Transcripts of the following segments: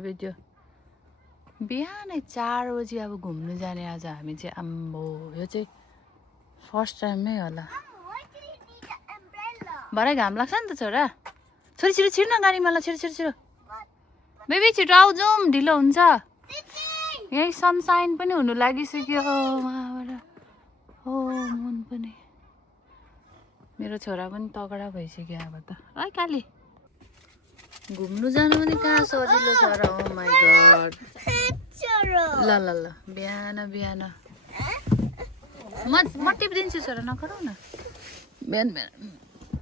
Video बिहानै 4 बजी अब घुम्नु जाने आज हामी चाहिँ। आम्बो यो चाहिँ फर्स्ट टाइममै होला। भरे घाम लाग्छ नि त छोरा। छोरी छिटो छिर्न गाडीमा ल, छिटो छिटो छिटो बेबी छिटो आउ जाउँ, ढिलो हुन्छ। यही सनसाइन पनि हुनु लागिसक्यो वहाँबाट। हो मुन पनि मेरो छोरा पनि तगडा भइसक्यो अब त। है काली घुम्नु जानु पनि कहाँ सजिलो छ र। ओ माई गड। ल ल ल बिहान बिहान म टिपिदिन्छु छोरा, नखराउ न। बिहान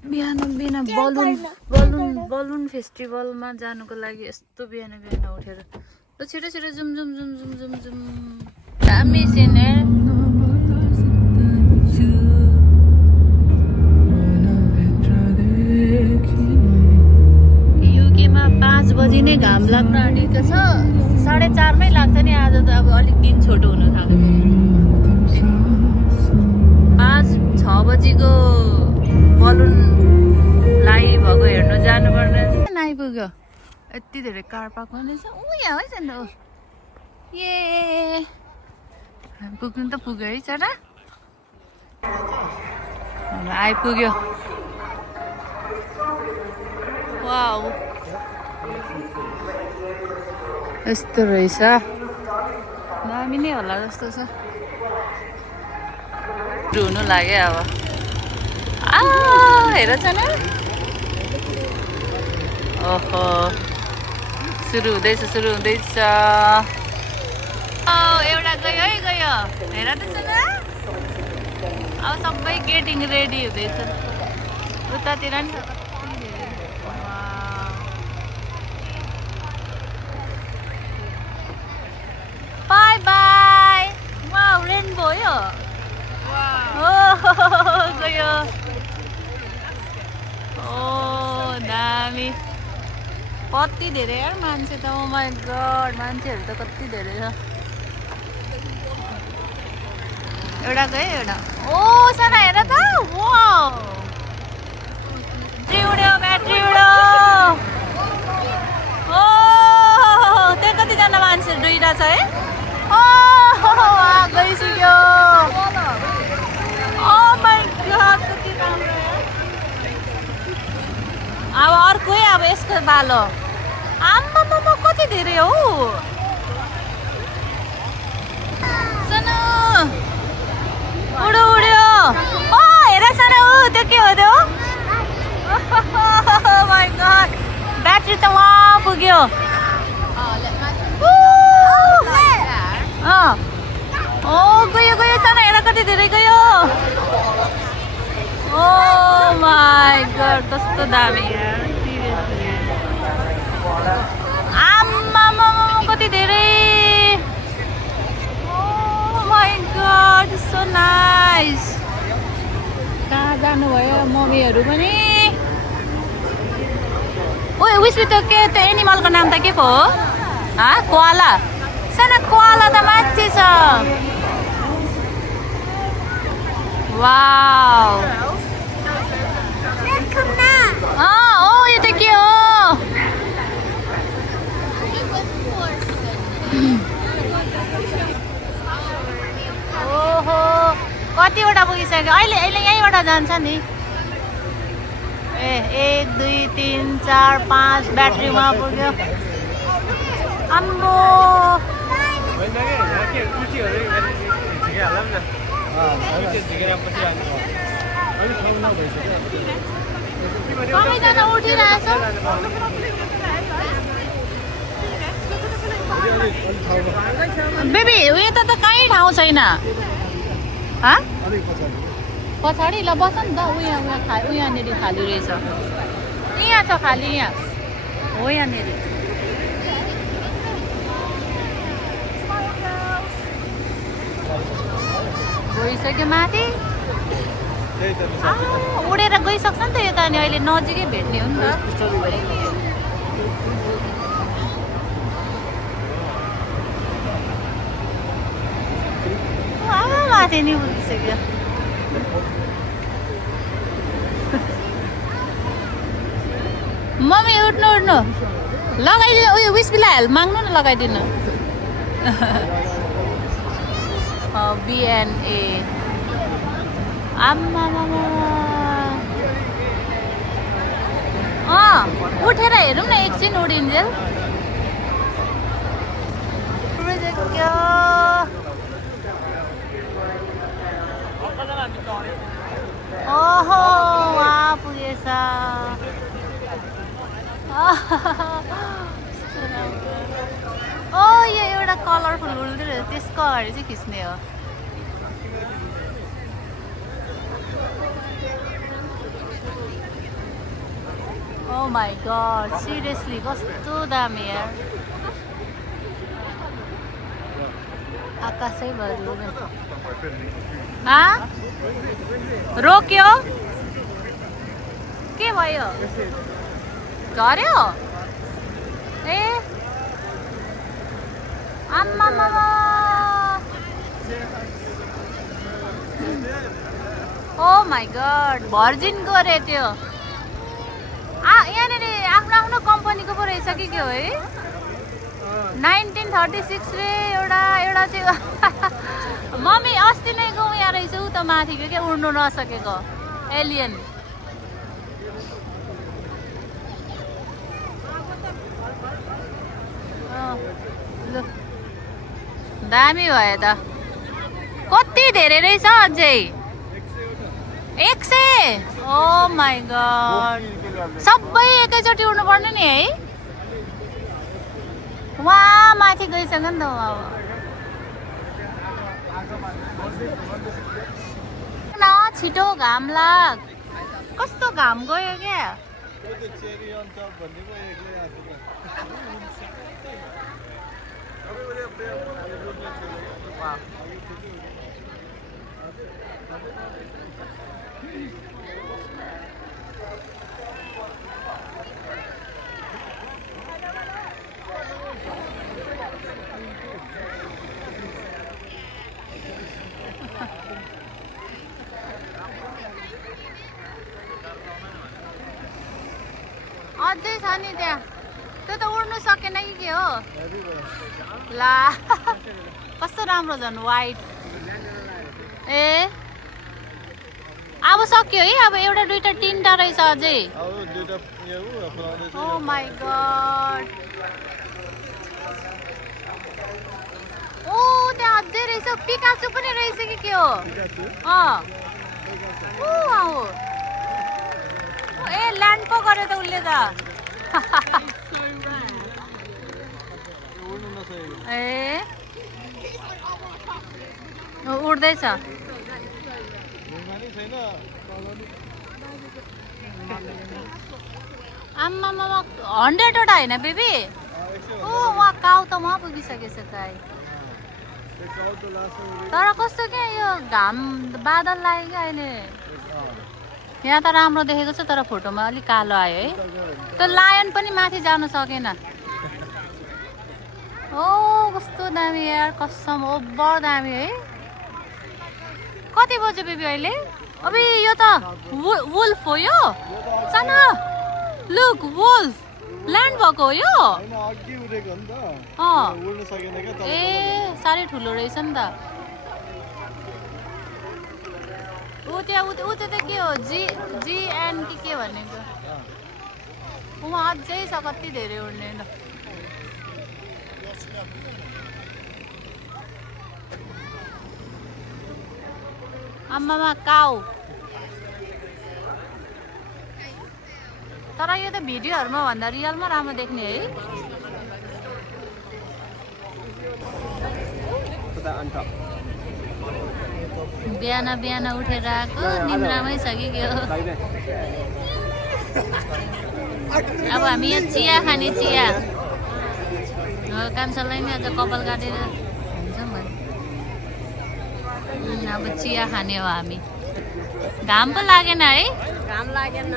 बिहान बिहान बलुन बलुन बलुन फेस्टिभलमा जानुको लागि यस्तो बिहान बिहान उठेर ल छिटो छिटो zoom zoom zoom zoom zoom zoom. दामी सिने युकेमा 5 बजी नै घाम लाग्न आँटेको छ। 4:30 मै लाग्छ नि। आज त अब अलिक दिन छोटो हुन थाल्यो। 5-6 बजीको बलुन लाइभ भएको हेर्नु जानुपर्ने आइपुग्यो। यति धेरै कार पार्क हुँदैछ। यहाँ है त ए पुग्नु त पुग्यो है चरा। आइपुग्यो। वाउ यस्तो रहेछ। दामी नै होला जस्तो छ। हुनु लाग्यो अब। हेर छ न। ओहो सुरु हुँदैछ सुरु हुँदैछ। एउटा गयो है गयो। हेर त छ न। अब सबै गेटिङ रेडी हुँदैछ। उतातिर नि बाई बाई। वाउ रेनबो यो। गयो। ओ दामी। कति धेरै यार मान्छे त। ओ माई गड मान्छेहरू त कति धेरै छ। एउटा गयो एउटा। ओ साना हेर त। वाउ ब्याट्री उड्यो ब्याट्री उड्यो। ओ त्यहाँ कतिजना मान्छेहरू डुइरहेछ है। गइसक्यो। ओ माई गड कति राम्रो यार। अब अर्कै अब यसको बालो। आम्मामा कति धेरै हो। सानो उड्यो उड्यो। ओ हेर सानो त्यो के हो त्यो। माई गड ब्याट्री त वहाँ पुग्यो। ओ गयो गयो सानो हेर कति धेरै गयो। ओ माई गड कस्तो दामी यार। आम्मामा कति धेरै। ओ माई गड सो नाइस। कहाँ जानुभयो मम्मीहरू पनि। ओ उयसमा त्यो के त्यो एनिमलको नाम त के पो हो। कोआला। सानो कोआला त मान्छे छ। वाउ हो यो त के हो। ओहो कतिवटा पुगिसक्यो। अहिले अहिले यहीँबाट जान्छ नि। 1 2 3 4 5 ब्याट्री वहाँ पुग्यो। आम्बो सबैजना उठिरहेछ। बेबी उयो त कहीँ ठाउँ छैन। पछाडि ल बस नि त। उयाँनिर खाली रहेछ। यहाँ छ खाली यहाँ हो यहाँनिर। गइसक्यो माथि। उडेर गइसक्छ नि त यो त। अनि अहिले नजिकै भेट्ने हो नि त। माथि नि पुगिसक्यो। मम्मी उठ्नु उठ्नु। लगाइदिनु उयो विस्पिला हेल्प माग्नु न लगाइदिनु बिएनए आम्मा उठेर हेरौँ न एकछिन उडिन्जेल ओहो वहाँ पुगेछ यो एउटा कलरफुल उल्दै रहेछ त्यसको अगाडि चाहिँ खिच्ने हो Oh my god, seriously, कस्तो दामी यार आकाशै भरियो रोक्यो के भयो झर्यो ए आम्मा ओ माई गड भर्जिनको रे त्यो यहाँनिर आफ्नो आफ्नो कम्पनीको पो रहेछ कि के हो है 1936 रे एउटा चाहिँ मम्मी अस्ति नै गउँ यहाँ रहेछ उ त माथिको के उड्नु नसकेको एलियन दामी भयो त कति धेरै रहेछ अझै 100 ओ माई गड सबै एकैचोटि उड्नु पर्ने नि है वहाँ माथि गइसक्यो नि त न छिटो घाम लाग कस्तो घाम गयो क्या अझै छ नि त्यहाँ त्यो त उड्नु सकेन कि के हो ला कस्तो राम्रो झन् वाइट ए अब सक्यो है अब एउटा दुईटा तीनटा रहेछ अझै ओ माई गड ओ त्यहाँ अझै रहेछ पिकाचु पनि रहेछ कि के हो ए ल्यान्ड पो गर्यो त उसले त ए उड्दैछ आम्मा 100वटा होइन बेबी ओ वहाँ काउ त वहाँ पुगिसकेछ गाई तर कस्तो क्या यो घाम बादल लाग्यो क्या अहिले यहाँ त राम्रो देखेको छ तर फोटोमा अलिक कालो आयो है त्यो लायन पनि माथि जानु सकेन ओ कस्तो दामी यार कसम ओभर दामी है कति बज्यो बेबी अहिले अबे यो त वुल्फ हो यो सानो लुक वुल्फ ल्यान्ड भएको हो यो ए साह्रै ठुलो रहेछ नि त ऊ त्यहाँ ऊ त के हो जिएन के भनेको उहाँ अझै छ कति धेरै उड्ने ल आम्मामा काउ तर यो त भिडियोहरुमा भन्दा रियलमा राम्रो देख्ने है बिहान उठेर आएको निन्द्रामै छ कि के हो अब हामी यहाँ चिया खाने चिया कान्छालाई नि अझ कपाल काटेर हुन्छौँ अब चिया खाने हो हामी घाम पो लागेन है घाम लागेन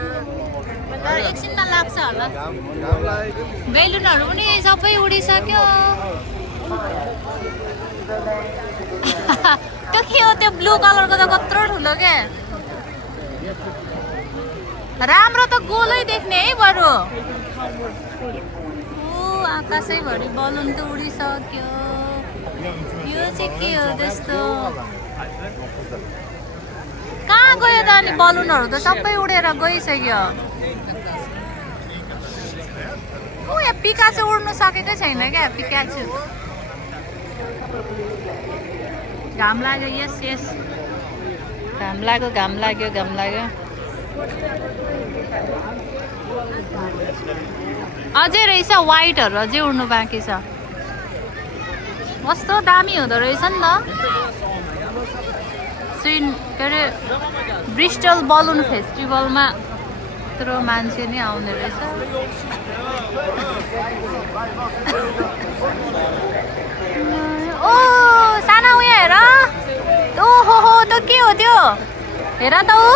एकछिन त लाग्छ होला बेलुनहरू पनि सबै उडिसक्यो त्यो के हो त्यो ब्लू कलरको त कत्रो ठुलो क्या राम्रो त गोलै देख्ने है बरु आकाशैभरि बलुन त उडिसक्यो यो चाहिँ के हो त्यस्तो कहाँ गयो त अनि बलुनहरू त सबै उडेर गइसक्यो ऊ यहाँ पिकाचु उड्नु सकेकै छैन क्या पिकाचु घाम लाग्यो यस यस घाम लाग्यो अझै रहेछ वाइटहरू अझै उड्नु बाँकी छ कस्तो दामी हुँदो रहेछ नि त के अरे ब्रिस्टल बलुन फेस्टिभलमा यत्रो मान्छे नै आउने रहेछ ओ साना उयो हेर ओहो हो त के हो त्यो हेर त ऊ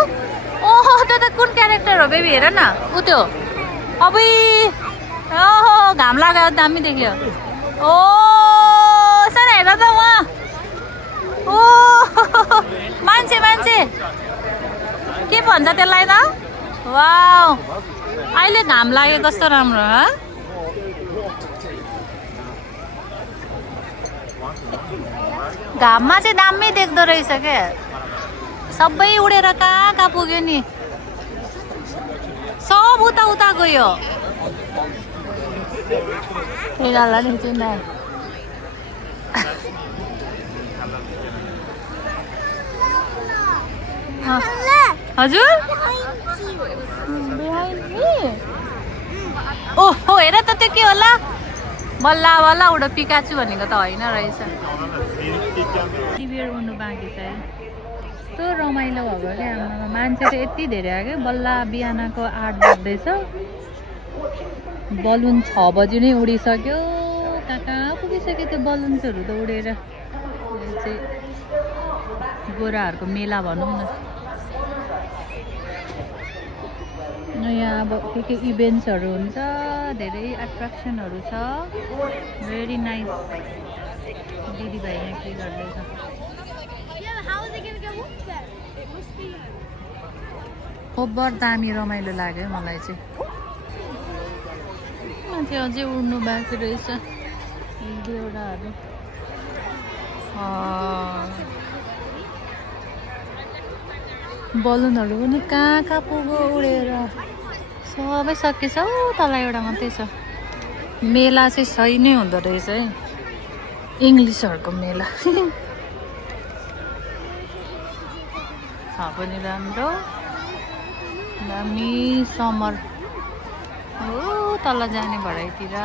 ओहो त्यो त कुन क्यारेक्टर हो बेबी हेर न ऊ त्यो अबै ओहो घाम लाग्यो दामी देख्यो ओ साना हेर त उहाँ ओ मान्छे के भन्छ त्यसलाई त वाउ अहिले घाम लाग्यो कस्तो राम्रो ह घाममा चाहिँ दामी देख्दो रहेछ क्या सबै उडेर कहाँ पुग्यो नि सब उता गयो हजुर ओहो हेर त त्यो के होला बल्ला बल्ला उडो पिकाचु भनेको त होइन रहेछ टिभीहरू उड्नु बाँकी छ है कस्तो रमाइलो भएको क्या मान्छे त यति धेरै आयो क्या बल्ला बिहानको 8 बज्दैछ बलुन 6 बजी नै उडिसक्यो कहाँ पुगिसक्यो त्यो बलुन्सहरू त उडेर चाहिँ गोराहरूको मेला भनौँ न यहाँ अब के इभेन्ट्सहरू हुन्छ धेरै एट्र्याक्सनहरू छ भेरी नाइस दिदीभाइ यहाँ के गर्दैछ ओभर दामी रमाइलो लाग्यो मलाई चाहिँ मान्छे अझै उड्नु बाँकी रहेछ एक दुईवटाहरू बलुनहरू पनि कहाँ पुग्यो उडेर सबै सकिएछ हौ तल एउटा मात्रै छ मेला चाहिँ सही नै हुँदो रहेछ है इङ्ग्लिसहरूको मेला पनि राम्रो दामी समर हो तल जाने भराइतिर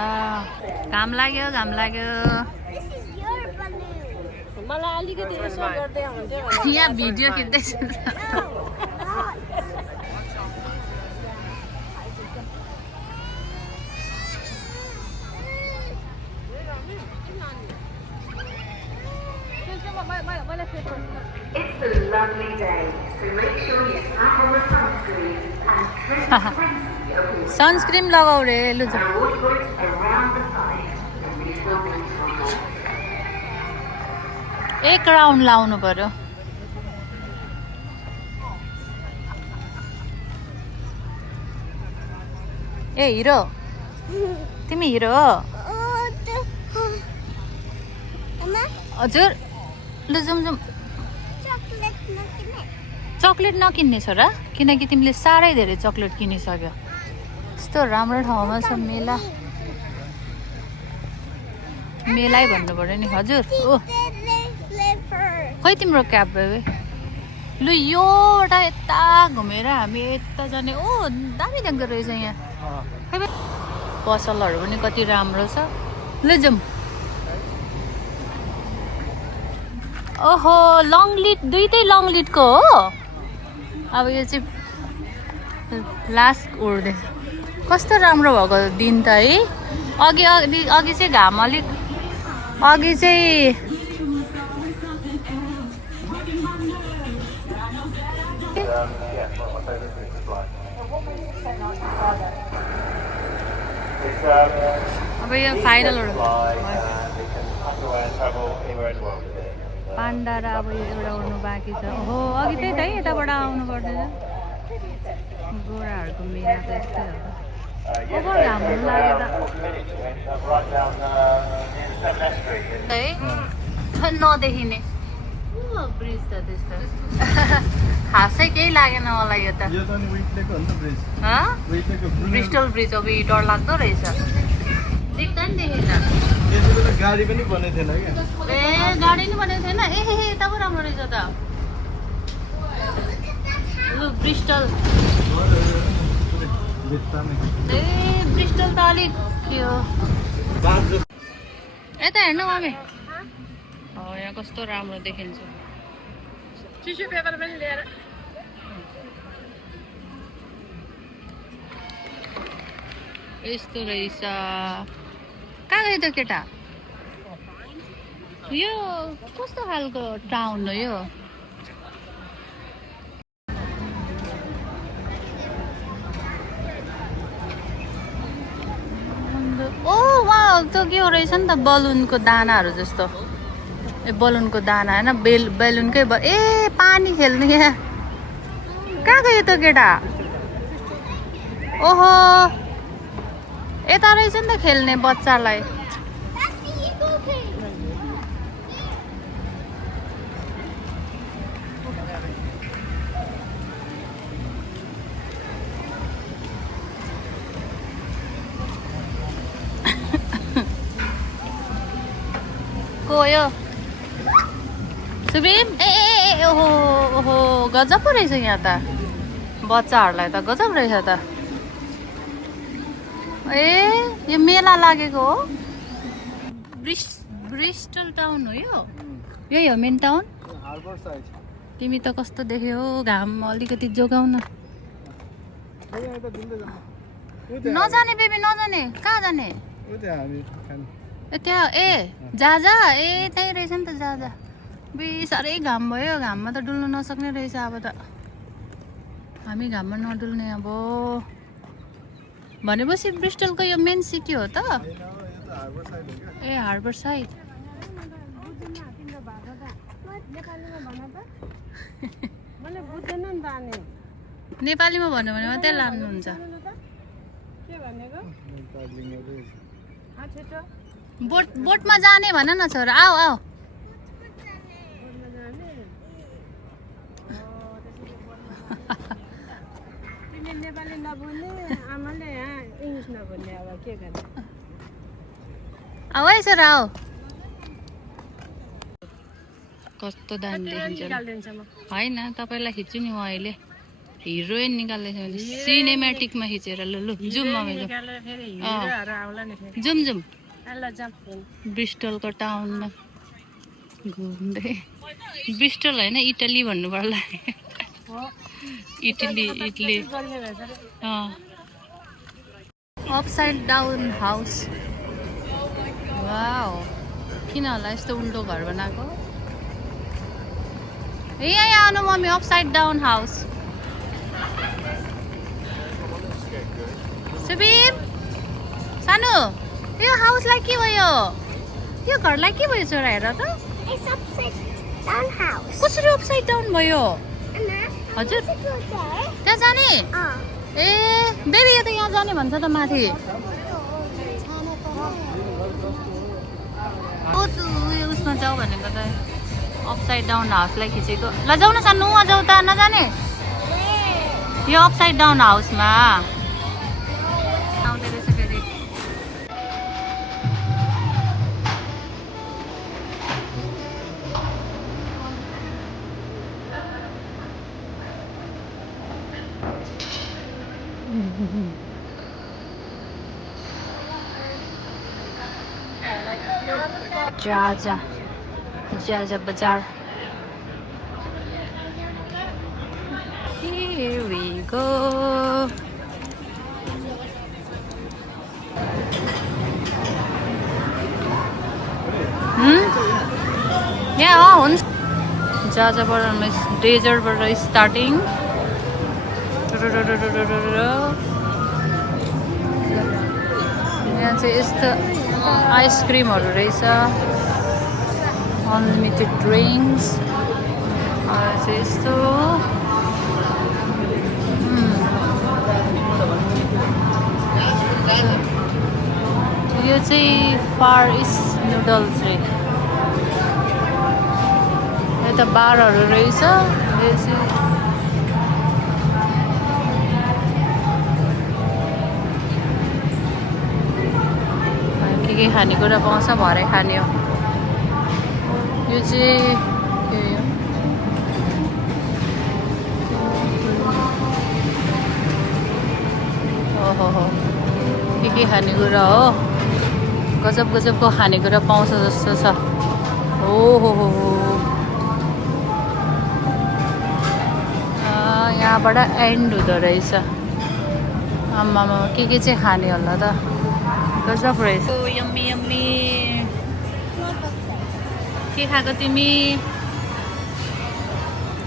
घाम लाग्यो मलाई अलिकति यसो गर्दै हुन्थ्यो यहाँ video खिच्दैछु It's a lovely day, so make sure you snap on the sunscreen and trim the of sunscreen लगाऊ रे लु around the side and refill these bottles. एक राउन्ड लाउनु पर्यो ए हिरो तिमी हिरो हो हजुर लु जाउँ चक्लेट नकिन्ने छोरा किनकि तिमीले साह्रै धेरै चक्लेट किनिसक्यो यस्तो राम्रो ठाउँमा छ मेलै भन्नु पर्यो नि हजुर ओ खै तिम्रो क्याब बेबी लु यो एउटा यता घुमेर हामी यता जाने ओ दामी देख्दो रहेछ यहाँ खै पसलहरू पनि कति राम्रो छ लु जाउँ ओहो लङ लिड दुईटै लङ लिडको हो अब यो चाहिँ लास्ट उड्दैछ कस्तो राम्रो भएको दिन त है अघि चाहिँ घाम अलिक अघि चाहिँ अब यो फाइनलहरू पाण्डा र अब यो एउटा उड्नु बाँकी छ हो अघि त्यही त है यताबाट आउनु पर्दैन गोराहरूको मेला त यस्तै हो ओभर घाम हुनु लाग्यो त है नदेखिने ब्रिज त त्यस्तो खासै केही लागेन मलाई यो त ब्रिस्टल ब्रिज अब डर लाग्दो रहेछ देख्दा नि देखेन गाडी पनि बनेको थिएन क्या ए गाडी नि बनेको थिएन ए यता पो राम्रो रहेछ त लु ब्रिस्टल ए ब्रिस्टल त अलिक के हो यता हेर्नु मम्मी यहाँ कस्तो राम्रो देखिन्छ टिस्यु पेपर पनि लिएर यस्तो रहेछ कहाँ गयो त केटा यो कस्तो खालको टाउन हो यो ओ वाह त्यो के हो रहेछ नि त बलुनको दानाहरू जस्तो ए बलुनको दाना होइन बेलुनकै ए पानी खेल्ने कहाँ गयो त केटा ओहो यता रहेछ नि त खेल्ने बच्चालाई गयो सुबिम ए ओहो ओहो गजब पो रहेछ यहाँ त बच्चाहरूलाई त गजब रहेछ त ए यो मेला लागेको हो ब्रिस्टल टाउन हो यो यही हो मेन टाउन तिमी त कस्तो देख्यौ घाम अलिकति जोगाउन नजाने बेबी नजाने कहाँ जाने त्यहाँ ए जा ए त्यहीँ रहेछ नि त जा बे साह्रै घाम भयो घाममा त डुल्नु नसक्ने रहेछ अब त हामी घाममा नडुल्ने अब भनेपछि ब्रिस्टलको यो मेन सिटी हो त ए हार्बर साइड नेपालीमा भन्यो भने मात्रै लानुहुन्छ बोटमा जाने भन न छोरा आऊ आऊ नेपाली नबोल्ने आमाले इङ्ग्लिस नबोल्ने अब के गर्ने आऊ है छोरा आऊ कस्तो दामी देखिन्छ होइन तपाईँलाई खिच्छु नि म अहिले हिरोइन निकाल्दैछ सिनेमेटिकमा खिचेर लु जुम मम्मी जुम जुम ब्रिस्टलको टाउनमा घुम्दै ब्रिस्टल होइन इटली भन्नु पर्ला Italy upside down house wow किन होला यस्तो उल्टो घर बनाएको यहीँ आउनु मम्मी अपसाइड डाउन हाउस सुबिम सानो यो हाउसलाई के भयो यो घरलाई के भयो छोरा हेर त कसरी अपसाइड डाउन भयो हजुर त्यहाँ जाने ए बेबी यो त यहाँ जाने भन्छ त माथि उसमा जाऊ भनेको त अपसाइड डाउन हाउसलाई खिचेको ल जाऊ न सानो वहाँ जाऊ त नजाने यो अपसाइड डाउन हाउसमा आउँदै रहेछ फेरि जा बाजार Here we go. Yeah, हुन्छ जाजाबाट डेजर्टबाट स्टार्टिङ यहाँ चाहिँ यस्तो आइसक्रिमहरू रहेछ अनलिमिटेड ड्रिङ्क्स चाहिँ यस्तो यो चाहिँ फार इस्ट नुडल्स रे यता बारहरू रहेछ यो चाहिँ के खानेकुरा पाउँछ भरे खाने हो यो चाहिँ ओहो के खानेकुरा हो गजब गजबको खानेकुरा पाउँछ जस्तो छ ओहो यहाँबाट एन्ड हुँदो रहेछ आम्मामा के चाहिँ खाने होला त गजब रहेछ यम्मी यम्मी के खाएको तिमी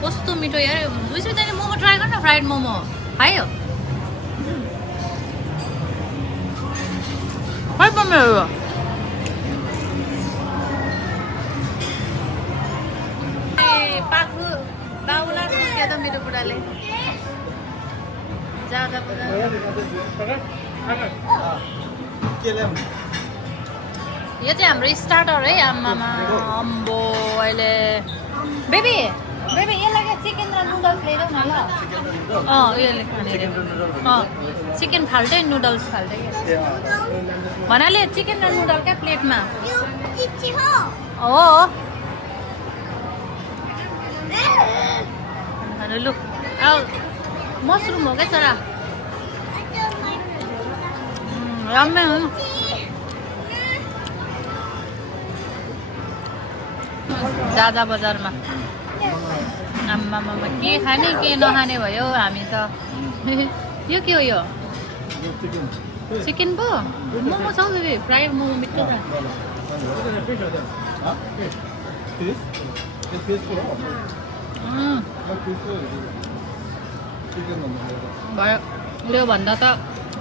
कस्तो मिठो यार बुझ्यो तैँले मोमो ट्राई गर्न फ्राइड मोमो खायो खै मम्मीहरू पाखु बाउला सोच्यो त मेरो बुढाले जाँदा यो चाहिँ हाम्रो स्टार्टर है आम्मामा अम्बो अहिले बेबी बेबी यसलाई क्या चिकन र नुडल्स ल्याइदेऊ न ल यसले खाने चिकन फाल्टै नुडल्स फाल्टै भन्नाले चिकन र नुडल क्या प्लेटमा हो लु मसरुम हो क्या छोरा राम्रै हो जाँदा बजारमा आम्मामा के खाने के नखाने भयो हामी त यो के हो यो चिकन पो मोमो छ बेबी फ्राई मोमो मिठो छ भयो त्योभन्दा त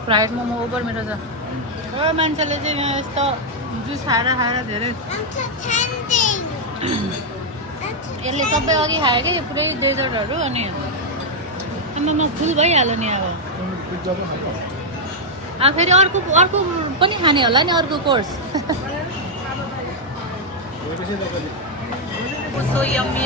फ्राइड मोमो ओभर मिठो छ मान्छेले चाहिँ यस्तो जुस खाएर धेरै यसले सबै अघि खायो कि पुरै डेजर्टहरू अनि आमामा फुल भइहाल्यो नि अब फेरि अर्को पनि खाने होला नि अर्को कोर्स So yummy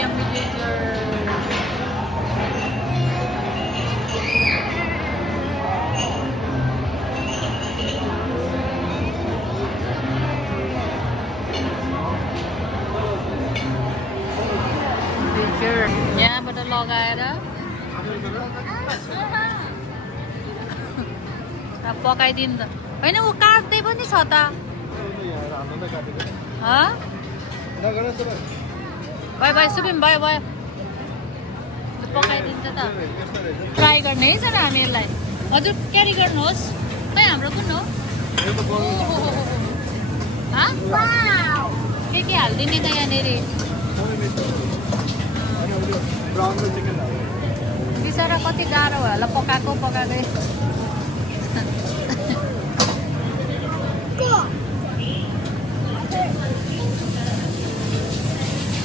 यहाँबाट लगाएर पकाइदिनु त होइन ऊ काट्दै पनि छ त भयो सुबिम भयो पकाइदिन्छ त ट्राई गर्ने है छ हामी यसलाई हजुर क्यारी गर्नुहोस् खै हाम्रो कुन हो के हालिदिने त यहाँनिर बिचरा कति गाह्रो भयो होला पकाएकै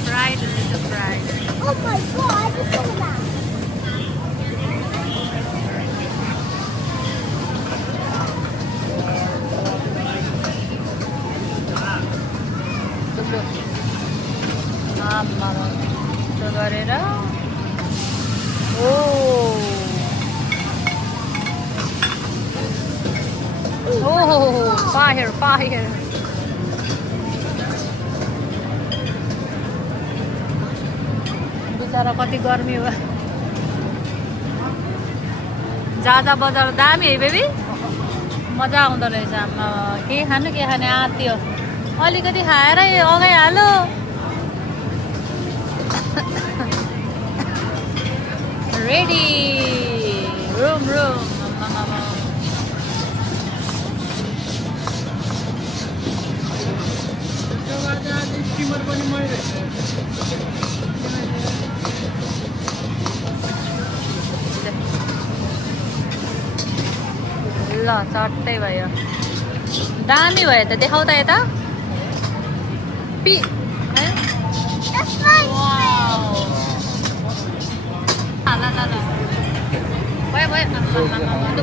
fried is fried. Oh my god, look at that. गरेर fire बिचरा कति गर्मी भयो जाँदा बजार दामी है बेबी मजा आउँदो रहेछ के खाने आत्यो अलिकति खाएर अगाइ हालो रेडी रुम ल चट्टै भयो दामी भयो त देखाउ त यता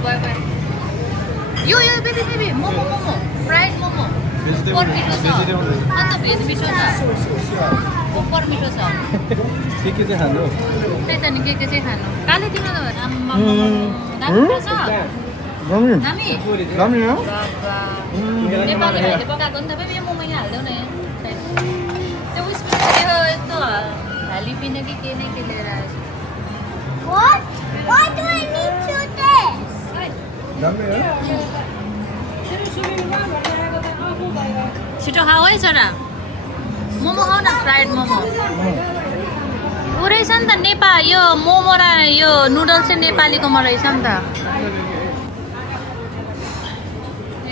भयो यो बेबी मोमो फ्राइड मोमो पोट मिठो छ अन्त भेज मिठो छ पोपर मिठो छ के चाहिँ खानु त्यही त नि के चाहिँ खानु काले तिम्रो त आम्मा राम्रो छ दामी नेपाली भाइले पकाएको नि त बेबी यो मोमो यहाँ हाल्देऊ न यहाँ त्यो उयसमा त्यो यस्तो हालिपिने कि के नै के लिएर आएछ Why do I need to this? छिटो खाऊ है छोरा मोमो खाऊ न फ्राइड मोमो ऊ रहेछ नि त यो मोमो र यो नुडल्स चाहिँ नेपालीकोमा रहेछ नि त ए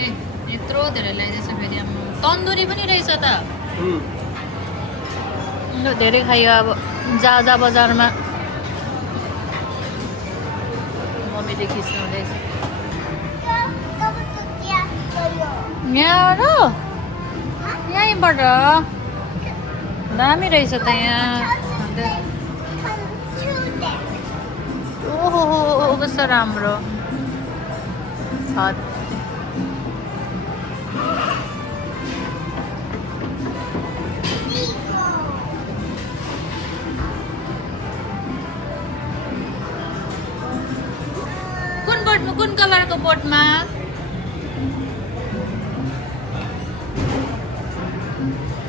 यत्रो धेरै ल्याइदिएछ फेरि तन्दुरी पनि रहेछ त धेरै खायो अब जा बजारमा मम्मीले खिच्नुहुँदैछ यहाँ र यहीँबाट दामी रहेछ त यहाँ ओहो कस्तो राम्रो छत कुन कलरको बोटमा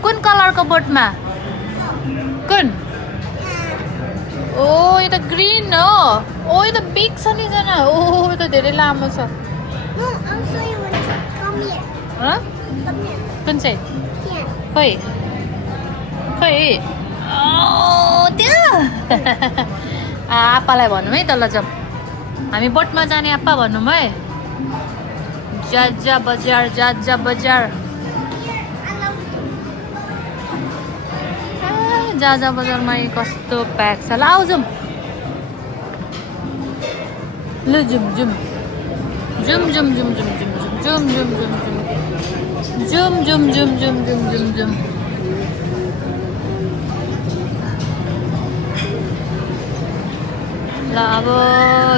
कुन कलरको बोटमा कुन ओ यो त ग्रीन हो ओ यो त बिग छ नि जना ओ यो त धेरै लामो छ No, I'll show you one. Come here. Come here. कुन चाहिँ Here. खोइ त्यो आप्पालाई भनौँ है त ल जाउँ हामी बोटमा जाने आप्पा भनौँ है जा बजार जा बजारमा कस्तो प्याक छ ल आऊ जाउँ ल जुम ल अब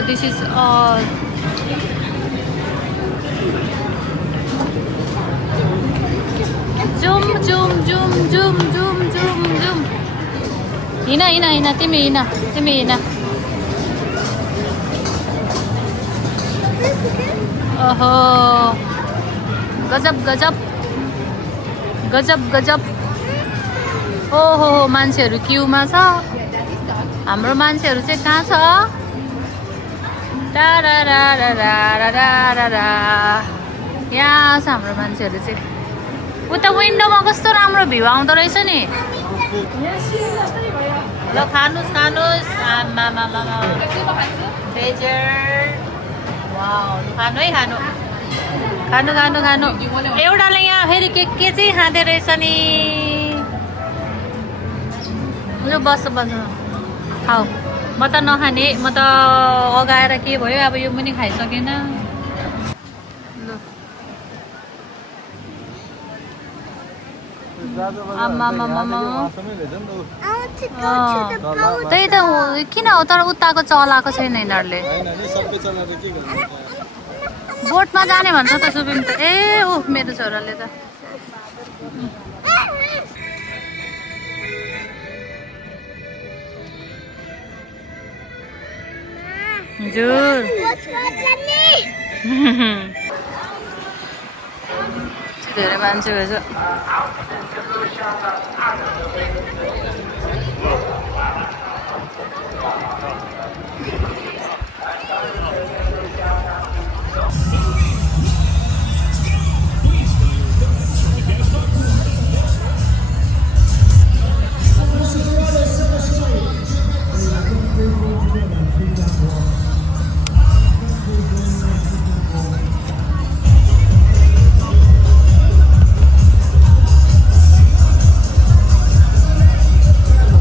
दिस इज जुम हिँड तिमी हिँड ओहो गजब ओहो मान्छेहरू क्युमा छ हाम्रो मान्छेहरू चाहिँ कहाँ छ यहाँ छ हाम्रो मान्छेहरू चाहिँ उता विन्डोमा कस्तो राम्रो भ्यू आउँदो रहेछ नि ल खानुस् आमामामा डेजर्ट वाउ खानु है खानु एउटाले यहाँ फेरि के चाहिँ खाँदै रहेछ नि लु बस खाऊ म त नखाने म त अगाएर के भयो अब यो पनि खाइसकेन त्यही त किन हो तर उताको चलाएको छैन यिनीहरूले बोटमा जाने भन्छ त सुबिम त ए ऊ मेरो छोराले त हजुर धेरै मान्छे भएछ